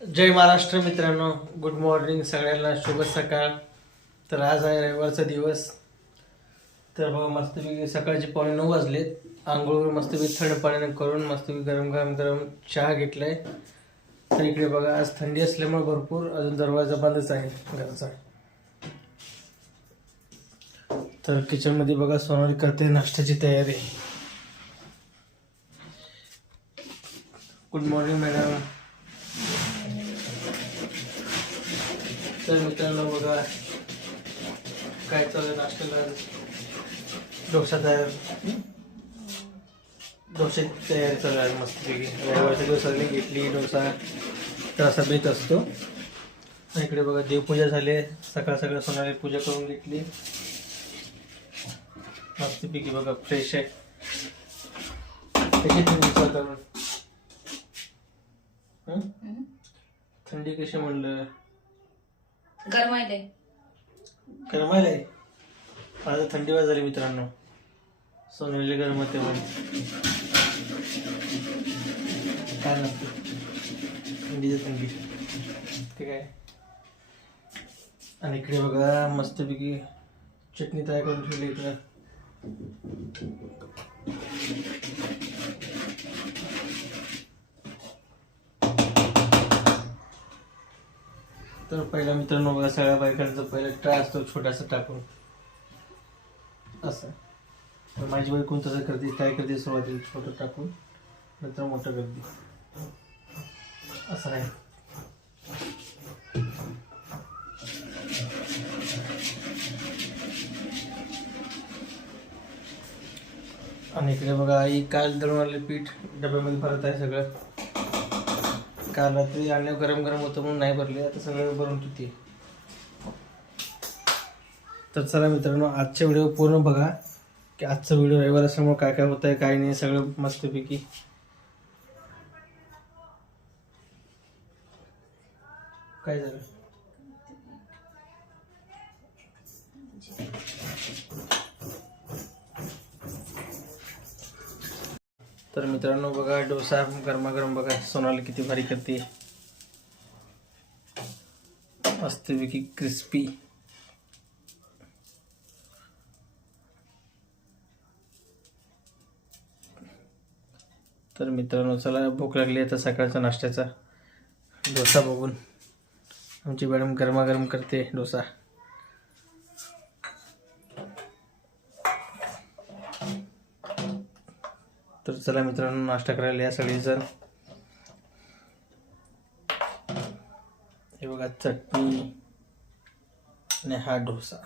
जय महाराष्ट्र मित्रांनो. Good morning सगळ्यांना. शुभ सकाळ. तर आज आहे रविवारचा दिवस. तर बघा मस्तपैकी सकाळचे पावणे नऊ वाजलेत. आंघोळ मस्तपैकी थंड पाण्याने करून मस्तपैकी गरम गरम गरम चहा घेतलाय. तर इकडे बघा आज थंडी असल्यामुळे भरपूर अजून दरवाजा बंदच आहे घराचा. तर किचनमध्ये बघा सोनाली करते नाश्त्याची तयारी. गुड मॉर्निंग मॅडम तर मित्रांनो बघा. काय चालू नाश्त्याला? डोसा तयार. डोशाची तयारी चालू आहे मस्तपैकी. रविवारच्या दिवसाला इडली डोसा तर असा बेत असतो. इकडे बघा देवपूजा झाली. सकाळ सकाळ सोनाली पूजा करून घेतली. मस्तपैकी बघा फ्रेश आहे. कशी थंडी हं? थंडी कशी म्हणलं? गरमायले गरम आहे आता थंडी वाज झाली मित्रांनो. सोनेली गरम होते म्हणे. काय लागतं थंडीचं थंडी. ते काय आणि इकडे बघा मस्तपैकी चटणी तयार करून ठेवली इकडं. तर पहिला मित्रांनो बघा सगळ्या बायकांचा पहिला ट्राय असतो छोटासा टाकून. असं. तर माझी बाई कोण तसं करते काय करते सुरुवातीला छोटं टाकून नंतर मोठं करते. असं नाही आणि इकडे बघा आई काल दळून आले पीठ डब्यामध्ये भरत आहे सगळं. काल रात्री आणलं गरम गरम होतं म्हणून नाही भरले. आता सगळं भरून किती तर चला मित्रांनो आजच्या व्हिडिओ पूर्ण बघा. की आजचा व्हिडिओ रविवार असल्यामुळे काय काय होत आहे काय नाही सगळं मस्तपैकी. काय झालं? तर मित्रांनो बघा डोसा गरमागरम बघा सोनाली किती भारी करते. मस्तपैकी क्रिस्पी तर मित्रांनो चला भूक लागली आता सकाळचा नाश्त्याचा. डोसा बघून. आमची मॅडम गरमागरम करते डोसा. तर चला मित्रांनो नाश्ता करायला या सगळेजण. हे बघा चटणी आणि हा डोसा.